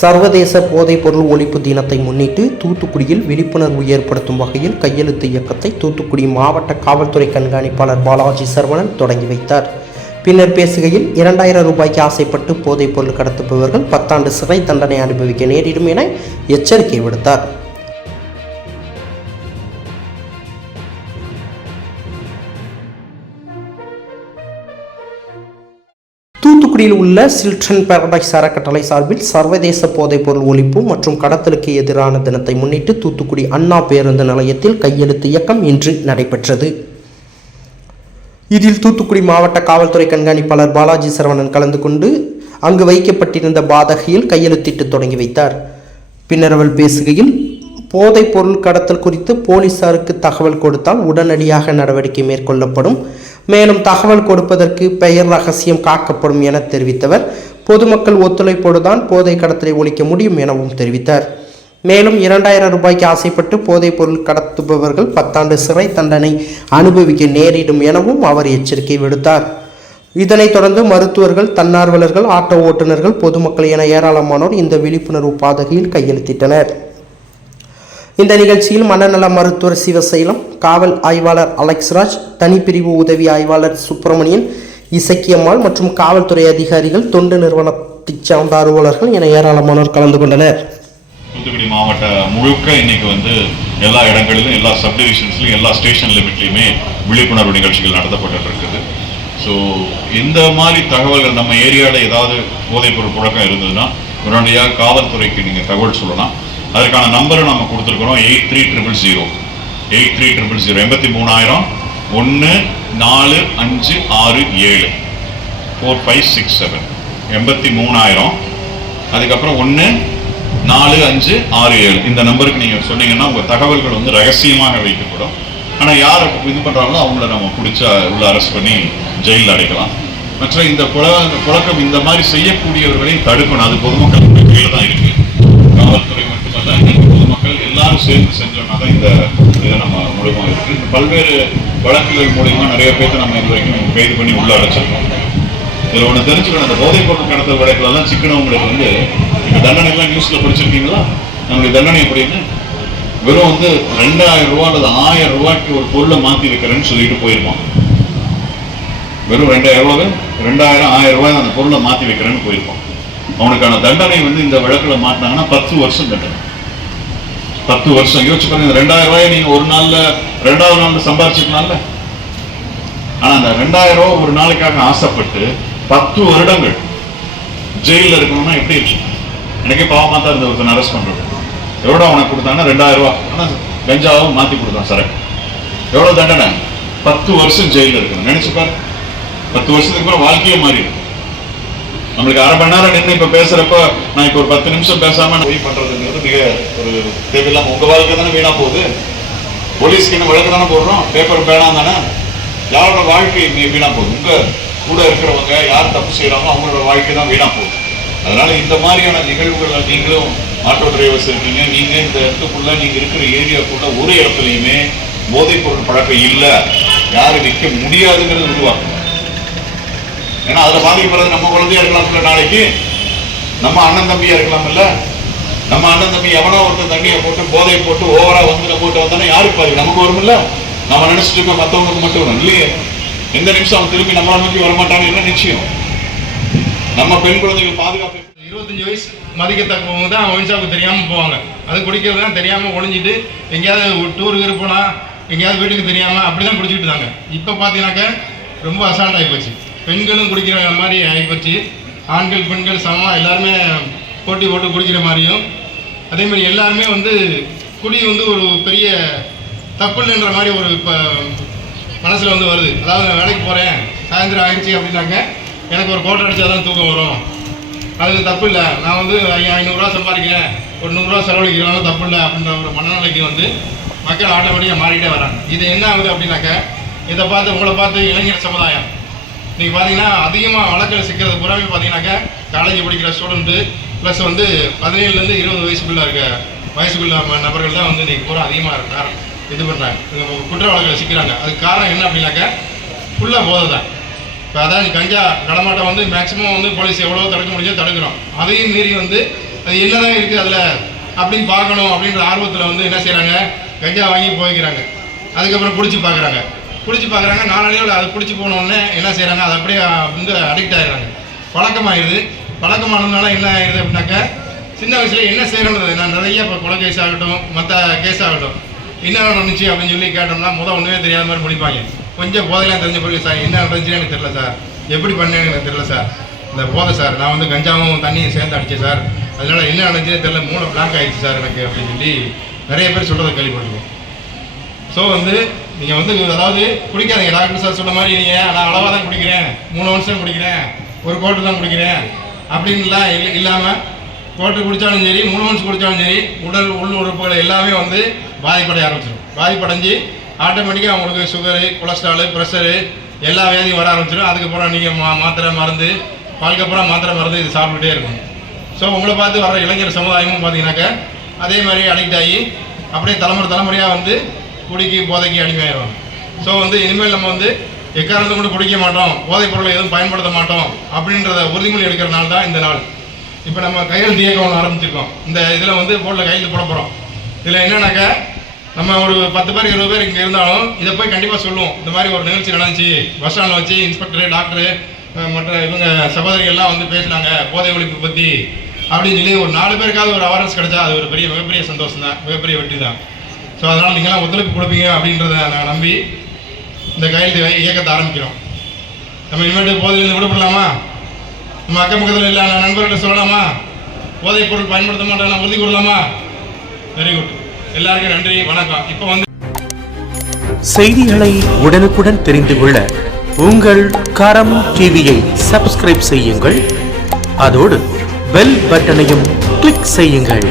சர்வதேச போதைப்பொருள் ஒழிப்பு தினத்தை முன்னிட்டு தூத்துக்குடியில் விழிப்புணர்வு ஏற்படுத்தும் வகையில் கையெழுத்து இயக்கத்தை தூத்துக்குடி மாவட்ட காவல்துறை கண்காணிப்பாளர் பாலாஜி சரவணன் தொடங்கி வைத்தார். பின்னர் பேசுகையில் இரண்டாயிரம் ரூபாய்க்கு ஆசைப்பட்டு போதைப்பொருள் கடத்துபவர்கள் பத்தாண்டு சிறை தண்டனை அனுபவிக்க நேரிடும் என எச்சரிக்கை விடுத்தார். தூத்துக்குடியில் உள்ள சில்ட்ரன் பாரடைஸ் அறக்கட்டளை சார்பில் சர்வதேச போதைப்பொருள் ஒழிப்பு மற்றும் கடத்தலுக்கு எதிரான தினத்தை முன்னிட்டு தூத்துக்குடி அண்ணா பேருந்து நிலையத்தில் கையெழுத்து இயக்கம் இன்று நடைபெற்றது. இதில் தூத்துக்குடி மாவட்ட காவல்துறை கண்காணிப்பாளர் பாலாஜி சரவணன் கலந்து கொண்டு அங்கு வைக்கப்பட்டிருந்த பாதகையில் கையெழுத்திட்டு தொடங்கி வைத்தார். பின்னர் அவள் பேசுகையில் போதைப் பொருள் கடத்தல் குறித்து போலீசாருக்கு தகவல் கொடுத்தால் உடனடியாக நடவடிக்கை மேற்கொள்ளப்படும். மேலும் தகவல் கொடுப்பதற்கு பெயர் ரகசியம் காக்கப்படும் என தெரிவித்தவர். பொதுமக்கள் ஒத்துழைப்போடுதான் போதை கடத்தலை ஒழிக்க முடியும் எனவும் தெரிவித்தார். மேலும் இரண்டாயிரம் ரூபாய்க்கு ஆசைப்பட்டு போதைப் பொருள் கடத்துபவர்கள் பத்தாண்டு சிறை தண்டனை அனுபவிக்க நேரிடும் எனவும் அவர் எச்சரிக்கை விடுத்தார். இதனைத் தொடர்ந்து மருத்துவர்கள் தன்னார்வலர்கள் ஆட்டோ ஓட்டுநர்கள் பொதுமக்கள் என ஏராளமானோர் இந்த விழிப்புணர்வு பாதகையில் கையெழுத்திட்டனர். இந்த நிகழ்ச்சியில் மனநல மருத்துவர் சிவசைலம் காவல் ஆய்வாளர் அலெக்ஸ்ராஜ் தனிப்பிரிவு உதவி ஆய்வாளர் சுப்பிரமணியன் இசக்கியம்மாள் மற்றும் காவல்துறை அதிகாரிகள் தொண்டு நிறுவனத்தைச் சார்ந்த அலுவலர்கள் என ஏராளமானோர் கலந்து கொண்டனர். தூத்துக்குடி மாவட்ட முழுக்க இன்னைக்கு வந்து எல்லா இடங்களிலும் எல்லா சப்டிவிஷன்ஸ்லையும் எல்லா ஸ்டேஷன் லிமிட்லையுமே விழிப்புணர்வு நிகழ்ச்சிகள் நடத்தப்பட்டு இருக்குது ஸோ இந்த மாதிரி தகவல்கள் நம்ம ஏரியாவில் ஏதாவது போதைப்பொருள் புழக்கம் இருந்ததுன்னா உடனடியாக காவல்துறைக்கு நீங்கள் தகவல் சொல்லலாம். அதற்கான நம்பரை நம்ம கொடுத்துருக்குறோம் eight three triple zero eight three triple zero எண்பத்தி மூணாயிரம். ஒன்று நாலு அஞ்சு ஆறு ஏழு. ஃபோர் ஃபைவ் சிக்ஸ் செவன் எண்பத்தி மூணாயிரம். அதுக்கப்புறம் ஒன்று நாலு அஞ்சு ஆறு ஏழு. இந்த நம்பருக்கு நீங்கள் சொன்னீங்கன்னா உங்கள் தகவல்கள் வந்து ரகசியமாக வைக்கப்படும். ஆனால் யார் இது பண்ணுறாங்களோ அவங்கள நம்ம பிடிச்சா உள்ள அரெஸ்ட் பண்ணி ஜெயிலில் அடைக்கலாம். மற்ற இந்த புல புழக்கம் இந்த மாதிரி செய்யக்கூடியவர்களையும் தடுக்கணும். அது பொதுமக்கள் கையில் தான் இருக்குது காவல்துறை பொது மக்கள் பொதுமக்கள் எல்லாரும் சேர்ந்து செஞ்சோம்னா தான் இந்த இதை நம்ம மூலமாக இருக்கு. இந்த பல்வேறு வழக்குகள் மூலியமா நிறைய பேர்த்த நம்ம இது வரைக்கும் கைது பண்ணி உள்ள அடைச்சிருக்கோம். இதில் ஒன்று தெரிஞ்சுக்கணும். அந்த போதைப் பொருள் கடத்தல் வழக்குல சிக்கனவங்களுக்கு வந்து இப்ப தண்டனை எல்லாம் நியூஸ்ல படிச்சிருக்கீங்களா? நம்மளுடைய தண்டனை எப்படின்னு? வெறும் வந்து ரெண்டாயிரம் ரூபா அல்லது ஆயிரம் ரூபாய்க்கு ஒரு பொருளை மாற்றி வைக்கிறேன்னு சொல்லிட்டு போயிருப்பான். வெறும் ரெண்டாயிரம் ரூபாய் ரெண்டாயிரம் ஆயிரம் ரூபாய் அந்த பொருளை மாற்றி வைக்கிறேன்னு போயிருப்பான். அவனுக்கான தண்டனை வந்து இந்த வழக்கில் மாட்டினாங்கன்னா பத்து வருஷம் தண்டனை. பத்து வருஷம். யோசிச்சு பாருங்க ரெண்டாயிரம் ரூபாய் நீங்க ஒரு நாள்ல ரெண்டாவது நாள்ல சம்பாரிச்சுக்கலாம்ல? ஆனா அந்த ரெண்டாயிரம் ரூபாய் ஒரு நாளைக்காக ஆசைப்பட்டு பத்து வருடங்கள் ஜெயில இருக்கணும்னா எப்படி இருக்கு எனக்கே பாவமா தான் இருந்த ஒருத்தன் அரெஸ்ட் பண்றது. எவ்வளோ அவனுக்கு கொடுத்தாங்கன்னா ரெண்டாயிரம் ரூபாய். ஆனா கஞ்சாவும் மாத்தி கொடுத்தான் சரக்கு. எவ்வளவு தண்டனை? பத்து வருஷம் ஜெயில இருக்கணும். நினைச்சு பாரு. பத்து வருஷத்துக்கு அப்புறம் வாழ்க்கையே மாறி இருக்கும் நம்மளுக்கு அரை மணி நேரம் நின்று இப்போ பேசுறப்போ நான் இப்போ ஒரு பத்து நிமிஷம் பேசாம நான் போய் பண்றதுங்கிறது மிக ஒரு தேவையில்லாம உங்க வாழ்க்கை தானே வீணா போகுது. போலீஸ்க்கு என்ன வழக்கு தானே போடுறோம். பேப்பர் பேனா தானே? யாரோட வாழ்க்கை வீ- வீணா போகுது? உங்க கூட இருக்கிறவங்க யார் தப்பு செய்யறாங்களோ அவங்களோட வாழ்க்கை தான் வீணா போகுது. அதனால இந்த மாதிரியான நிகழ்வுகள் நீங்களும் ஆட்டோ டிரைவர்ஸ் இருக்கீங்க. நீங்க இந்த இடத்துக்குள்ள நீங்க இருக்கிற ஏரியாக்குள்ள ஒரு இடத்துலையுமே போதைப் பொருள் பழக்கம் இல்லை. யாரும் விற்க முடியாதுங்கிறது உருவாக்கணும் ஏன்னா அதில் பாதிக்கப்படுறது நம்ம குழந்தையா இருக்கலாம்ல நாளைக்கு. நம்ம அண்ணன் தம்பியா இருக்கலாம்ல. நம்ம அண்ணன் தம்பி எவனோ ஒருத்தன் தண்ணியை போட்டு போதை போட்டு ஓவரா வந்து போட்டு வந்தானே யாருக்கு பாதிக்கும் நமக்கு வரும் இல்லை நம்ம நினைச்சிட்டு இருக்க மற்றவங்களுக்கு மட்டும் வரும். இல்லையே? எந்த நிமிஷம் அவன் திரும்பி நம்மளை நோக்கி வரமாட்டான்னு என்ன நிச்சயம்? நம்ம பெண் குழந்தைகள் பாதுகாப்பு இருபத்தஞ்சு வயசு மதிக்கத்தக்கவங்க தான் ஒயின்ஷாப்புக்கு தெரியாமல் போவாங்க. அது குடிக்கிறது தான் தெரியாமல் ஒழிஞ்சிட்டு எங்கேயாவது டூருக்கு போனால் எங்கேயாவது வீட்டுக்கு தெரியாமல் அப்படி தான் குடிச்சிக்கிட்டு இருந்தாங்க. இப்போ பார்த்தீங்கன்னாக்க ரொம்ப அசால்ட் போச்சு. பெண்களும் குடிக்கிற மாதிரி ஆகிப்போச்சு ஆண்கள் பெண்கள் சமமாக எல்லாருமே போட்டி போட்டு குடிக்கிற மாதிரியும். அதே மாதிரி எல்லாருமே வந்து குடி வந்து ஒரு பெரிய தப்புன்ற மாதிரி ஒரு இப்போ மனசில் வந்து வருது. அதாவது நான் வேலைக்கு போகிறேன் சாயந்தரம் ஆயிடுச்சு அப்படின்னாக்க எனக்கு ஒரு கோட்டை அடித்தா தான் தூக்கம் வரும். அது தப்பு இல்லை. நான் வந்து ஐநூறுரூவா சம்பாதிக்கிறேன். ஒரு நூறுரூவா செலவழிக்கிறனால தப்பு இல்லை அப்படின்ற ஒரு மனநிலைக்கு வந்து மக்கள் ஆட்டோமேட்டிக்காக மாறிட்டே வராங்க. இது என்ன ஆகுது அப்படின்னாக்க இதை பார்த்து உங்களை பார்த்து இளைஞர் சமுதாயம் நீங்கள் பார்த்தீங்கன்னா அதிகமாக வழக்கில் சிக்கிறது பூராமே பார்த்தீங்கன்னாக்க காலேஜ் படிக்கிற ஸ்டூடெண்ட்டு ப்ளஸ் வந்து பதினேழுலேருந்து இருபது வயசுக்குள்ளே இருக்க வயசுக்குள்ள நபர்கள் தான் வந்து இன்னைக்கு பூரா அதிகமாக இருக்கார் இது பண்ணுறாங்க குற்ற வழக்கில் சிக்கிறாங்க. அதுக்கு காரணம் என்ன அப்படின்னாக்க ஃபுல்லாக போதை தான். இப்போ அதான் கஞ்சா நடமாட்டம் வந்து மேக்ஸிமம் வந்து போலீஸ் எவ்வளோ தடுக்க முடிஞ்சோ தடுக்கிறோம். அதையும் மீறி வந்து அது என்னதான் இருக்குது அதில் அப்படின்னு பார்க்கணும் அப்படின்ற ஆர்வத்தில் வந்து என்ன செய்கிறாங்க கஞ்சா வாங்கி போய்க்கிறாங்க. அதுக்கப்புறம் பிடிச்சி பார்க்குறாங்க பிடிச்சி பார்க்குறாங்க நாளடைவில் அது பிடிச்சி போனோடனே என்ன செய்கிறாங்க அதை அப்படியே வந்து அடிக்ட் ஆகிடுறாங்க பழக்கமாகிடுது பழக்கமானதுனால என்ன ஆயிடுது அப்படின்னாக்கா சின்ன வயசுல என்ன செய்கிறோன்றது நான் நிறைய இப்போ கொலை கேஸ் ஆகட்டும் மற்ற கேஸ் ஆகட்டும். என்ன நடந்துச்சு அப்படின்னு சொல்லி கேட்டோம்னா முதல் ஒன்றுமே தெரியாத மாதிரி முடிப்பாங்க. கொஞ்சம் போதையெல்லாம் தெரிஞ்ச பிறகு சார் என்ன நடந்துச்சுன்னு எனக்கு தெரில சார். எப்படி பண்ணேன்னு எனக்கு தெரில சார். இந்த போதை சார். நான் வந்து கஞ்சாவும் தண்ணியும் சேர்ந்து அடித்தேன் சார். அதனால என்ன நடந்துச்சுன்னு தெரியல. மூளை பிளாக் ஆயிடுச்சு சார் எனக்கு அப்படின்னு சொல்லி நிறைய பேர் சொல்கிறத கேள்விப்படுவோம் ஸோ வந்து நீங்கள் வந்து அதாவது குடிக்காதீங்க. டாக்டர் சார் சொன்ன மாதிரி நீங்கள் நான் அளவாக தான் குடிக்கிறேன். மூணு வருஷம் குடிக்கிறேன். ஒரு கோட்டு தான் குடிக்கிறேன். அப்படின்லாம் இல்லை இல்லாமல் கோட்டு குடித்தாலும் சரி மூணு வருஷம் குடித்தாலும் சரி உடல் உள் உறுப்புகள் எல்லாமே வந்து பாதிப்படைய ஆரம்பிச்சிடும் பாதிப்படைஞ்சு ஆட்டோமேட்டிக்காக அவங்களுக்கு சுகரு கொலஸ்ட்ராலு ப்ரெஷரு எல்லா வியாதியும் வர ஆரம்பிச்சிடும் அதுக்கப்புறம் நீங்கள் மா மாத்திரை மருந்து பால்க்கப்புறம் மாத்திரை மருந்து இது சாப்பிட்டுட்டே இருக்கும் ஸோ உங்களை பார்த்து வர இளைஞர் சமுதாயமும் பார்த்தீங்கன்னாக்கா அதே மாதிரி அடிக்ட் ஆகி அப்படியே தலைமுறை தலைமுறையாக வந்து குடிக்கு போதைக்கு அடிமையாயிடுவாங்க ஸோ வந்து இனிமேல் நம்ம வந்து எக்காரணத்தை கொண்டு குடிக்க மாட்டோம் போதைப் பொருளை எதுவும் பயன்படுத்த மாட்டோம் அப்படின்றத உறுதிமொழி எடுக்கிற நாள் தான் இந்த நாள். இப்போ நம்ம கையெழுத்து இயக்கம் ஒன்று ஆரம்பிச்சிருக்கோம். இந்த இதில் வந்து போர்டில் கையெழுத்து போட போகிறோம் இதில் என்னன்னாக்கா நம்ம ஒரு பத்து பேர் இருபது பேர் இங்கே இருந்தாலும் இதை போய் கண்டிப்பாக சொல்லுவோம். இந்த மாதிரி ஒரு நிகழ்ச்சி நடந்துச்சு. பஸ் ஸ்டாண்டில் வச்சு இன்ஸ்பெக்டரு டாக்டரு மற்ற இவங்க சகோதரிகள்லாம் வந்து பேசினாங்க போதை ஒழிப்பு பற்றி அப்படின்னு சொல்லி ஒரு நாலு பேருக்காவது ஒரு அவேர்னஸ் கிடைச்சா அது ஒரு பெரிய மிகப்பெரிய சந்தோஷம் தான் மிகப்பெரிய வெற்றி தான் ஸோ அதனால் நீங்களாம் ஒத்துழைப்பு கொடுப்பீங்க அப்படின்றத நான் நம்பி இந்த கையெழுத்து இயக்கத்தை ஆரம்பிக்கிறோம். நம்ம இனிமேட்டு போதையிலிருந்து விடுபடலாமா? நம்ம அக்கம் பக்கத்தில் இல்லை நண்பர்கிட்ட சொல்லலாமா? போதைப் பொருள் பயன்படுத்த மாட்டேன் உறுதி கொள்ளலாமா வெரி குட் எல்லாருக்கும் நன்றி வணக்கம். இப்போ வந்து செய்திகளை உடனுக்குடன் தெரிந்து கொள்ள உங்கள் கரம் டிவியை சப்ஸ்கிரைப் செய்யுங்கள். அதோடு பெல் பட்டனையும் கிளிக் செய்யுங்கள்.